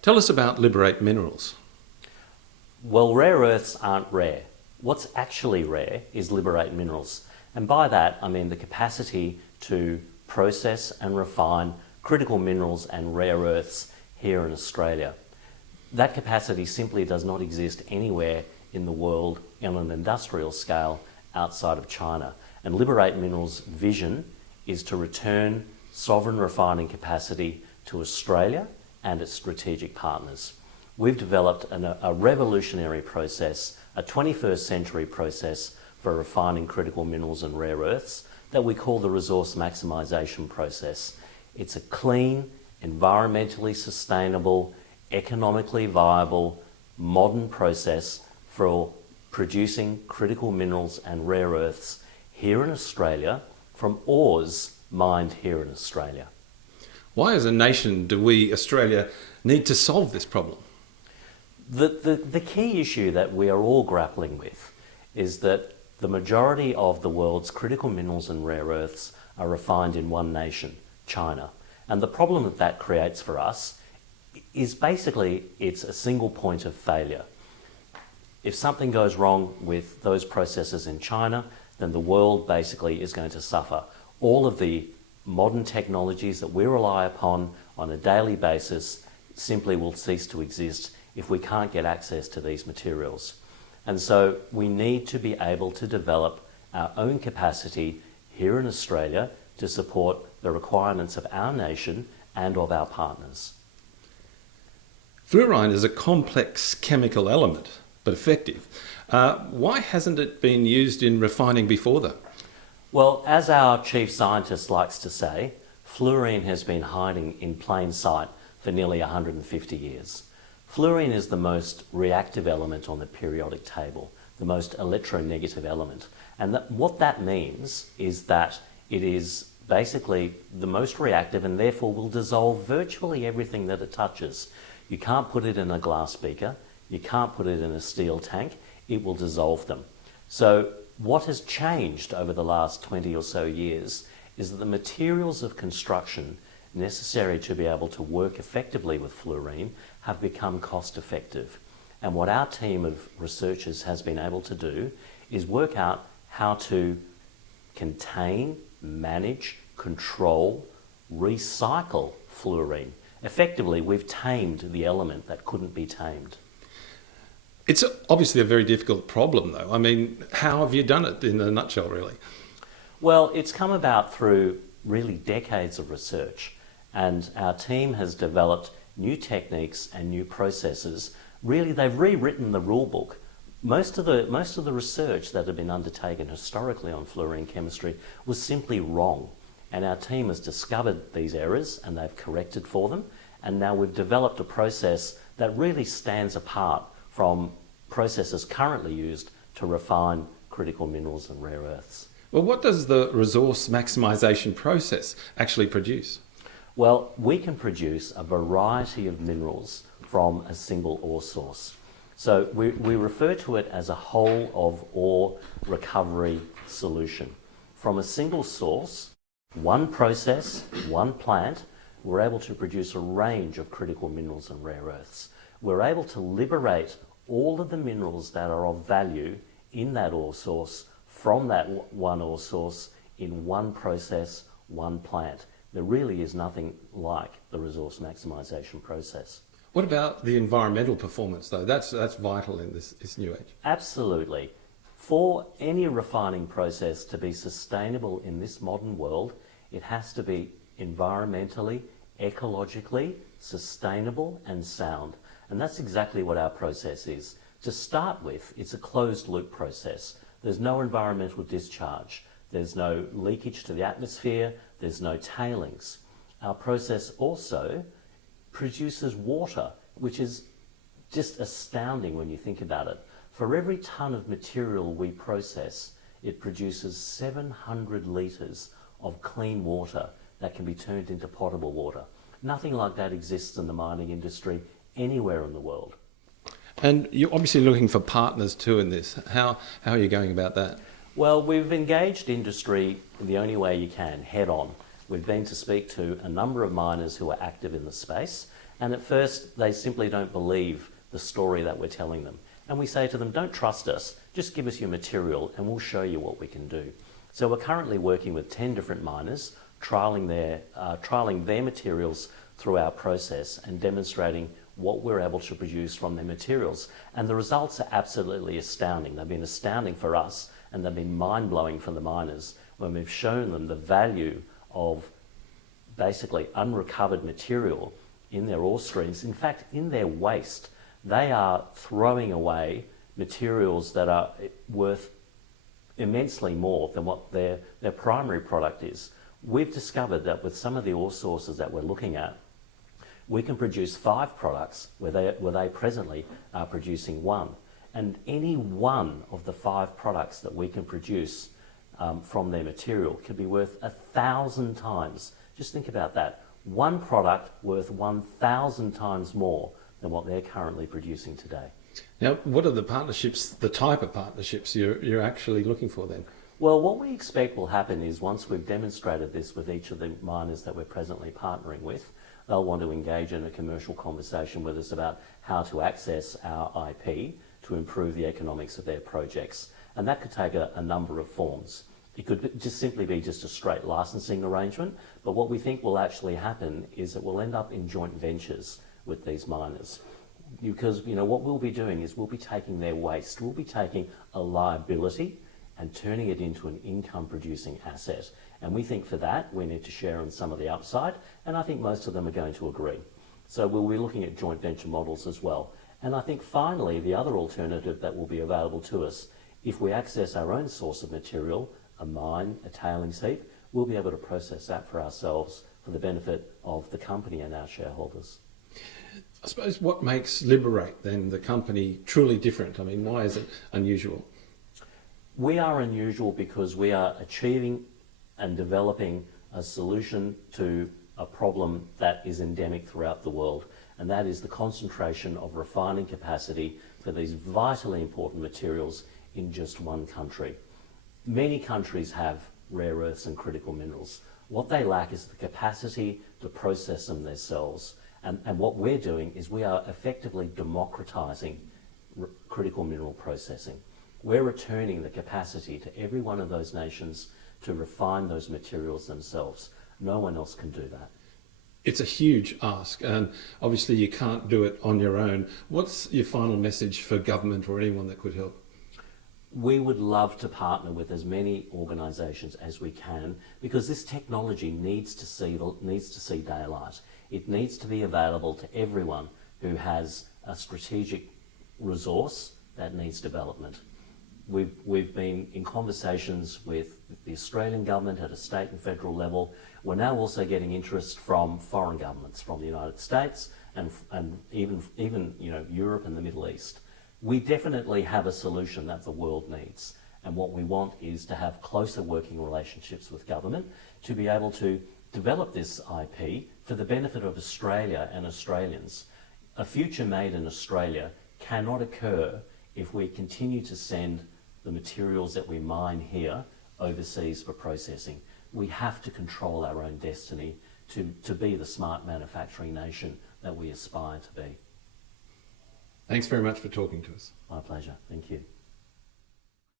Tell us about Liberate Minerals. Well, rare earths aren't rare. What's actually rare is Liberate Minerals. And by that, I mean the capacity to process and refine critical minerals and rare earths here in Australia. That capacity simply does not exist anywhere in the world on an industrial scale outside of China. And Liberate Minerals' vision is to return sovereign refining capacity to Australia and its strategic partners. We've developed a revolutionary process, a 21st century process for refining critical minerals and rare earths that we call the resource maximisation process. It's a clean, environmentally sustainable, economically viable, modern process for producing critical minerals and rare earths here in Australia from ores mined here in Australia. Why as a nation do we, Australia, need to solve this problem? The key issue that we are all grappling with is that the majority of the world's critical minerals and rare earths are refined in one nation, China. And the problem that that creates for us is basically it's a single point of failure. If something goes wrong with those processes in China, then the world basically is going to suffer. All of the modern technologies that we rely upon on a daily basis simply will cease to exist if we can't get access to these materials. And so we need to be able to develop our own capacity here in Australia to support the requirements of our nation and of our partners. Fluorine is a complex chemical element, but effective. Why hasn't it been used in refining before though? Well, as our chief scientist likes to say, fluorine has been hiding in plain sight for nearly 150 years. Fluorine is the most reactive element on the periodic table, the most electronegative element. And what that means is that it is basically the most reactive and therefore will dissolve virtually everything that it touches. You can't put it in a glass beaker, you can't put it in a steel tank, it will dissolve them. So what has changed over the last 20 or so years is that the materials of construction necessary to be able to work effectively with fluorine have become cost effective. And what our team of researchers has been able to do is work out how to contain, manage, control, recycle fluorine. Effectively, we've tamed the element that couldn't be tamed. It's obviously a very difficult problem though. I mean, how have you done it in a nutshell really? Well, it's come about through really decades of research, and our team has developed new techniques and new processes. Really, they've rewritten the rule book. Most of the research that had been undertaken historically on fluorine chemistry was simply wrong. And our team has discovered these errors and they've corrected for them. And now we've developed a process that really stands apart from processes currently used to refine critical minerals and rare earths. Well, what does the resource maximisation process actually produce? Well, we can produce a variety of minerals from a single ore source. So we refer to it as a whole of ore recovery solution. From a single source, one process, one plant, we're able to produce a range of critical minerals and rare earths. We're able to liberate all of the minerals that are of value in that ore source from that one ore source in one process, one plant. There really is nothing like the resource maximisation process. What about the environmental performance though? That's vital in this new age. Absolutely. For any refining process to be sustainable in this modern world, it has to be environmentally, ecologically sustainable and sound. And that's exactly what our process is. To start with, it's a closed loop process. There's no environmental discharge. There's no leakage to the atmosphere. There's no tailings. Our process also produces water, which is just astounding when you think about it. For every tonne of material we process, it produces 700 litres of clean water that can be turned into potable water. Nothing like that exists in the mining industry anywhere in the world. And you're obviously looking for partners too in this. How are you going about that? Well, we've engaged industry the only way you can, head on. We've been to speak to a number of miners who are active in the space, And at first, they simply don't believe the story that we're telling them. And we say to them, don't trust us, just give us your material and we'll show you what we can do. So we're currently working with 10 different miners, trialling their materials through our process and demonstrating what we're able to produce from their materials. And the results are absolutely astounding. They've been astounding for us and they've been mind-blowing for the miners when we've shown them the value of basically unrecovered material in their ore streams. In fact, in their waste, they are throwing away materials that are worth immensely more than what their primary product is. We've discovered that with some of the ore sources that we're looking at, we can produce 5 products where they presently are producing 1. And any one of the 5 products that we can produce from their material could be worth 1,000 times. Just think about that. One product worth 1,000 times more than what they're currently producing today. Now, what are the partnerships, the type of partnerships you're actually looking for then? Well, what we expect will happen is once we've demonstrated this with each of the miners that we're presently partnering with, they'll want to engage in a commercial conversation with us about how to access our IP to improve the economics of their projects. And that could take a number of forms. It could just simply be just a straight licensing arrangement, but what we think will actually happen is that we'll end up in joint ventures with these miners. Because what we'll be doing is we'll be taking their waste, we'll be taking a liability and turning it into an income producing asset. And we think for that we need to share in some of the upside, and I think most of them are going to agree. So we'll be looking at joint venture models as well. And I think finally the other alternative that will be available to us, if we access our own source of material, a mine, a tailings heap, we'll be able to process that for ourselves for the benefit of the company and our shareholders. I suppose what makes Liberate then, the company, truly different? I mean, why is it unusual? We are unusual because we are achieving and developing a solution to a problem that is endemic throughout the world, and that is the concentration of refining capacity for these vitally important materials in just one country. Many countries have rare earths and critical minerals. What they lack is the capacity to process them themselves. And what we're doing is we are effectively democratising critical mineral processing. We're returning the capacity to every one of those nations to refine those materials themselves. No one else can do that. It's a huge ask, and obviously you can't do it on your own. What's your final message for government or anyone that could help? We would love to partner with as many organisations as we can, because this technology needs to see daylight. It needs to be available to everyone who has a strategic resource that needs development. We've been in conversations with the Australian government at a state and federal level. We're now also getting interest from foreign governments, from the United States and even Europe and the Middle East. We definitely have a solution that the world needs, and what we want is to have closer working relationships with government to be able to develop this IP for the benefit of Australia and Australians. A future made in Australia cannot occur if we continue to send the materials that we mine here overseas for processing. We have to control our own destiny to be the smart manufacturing nation that we aspire to be. Thanks very much for talking to us. My pleasure. Thank you.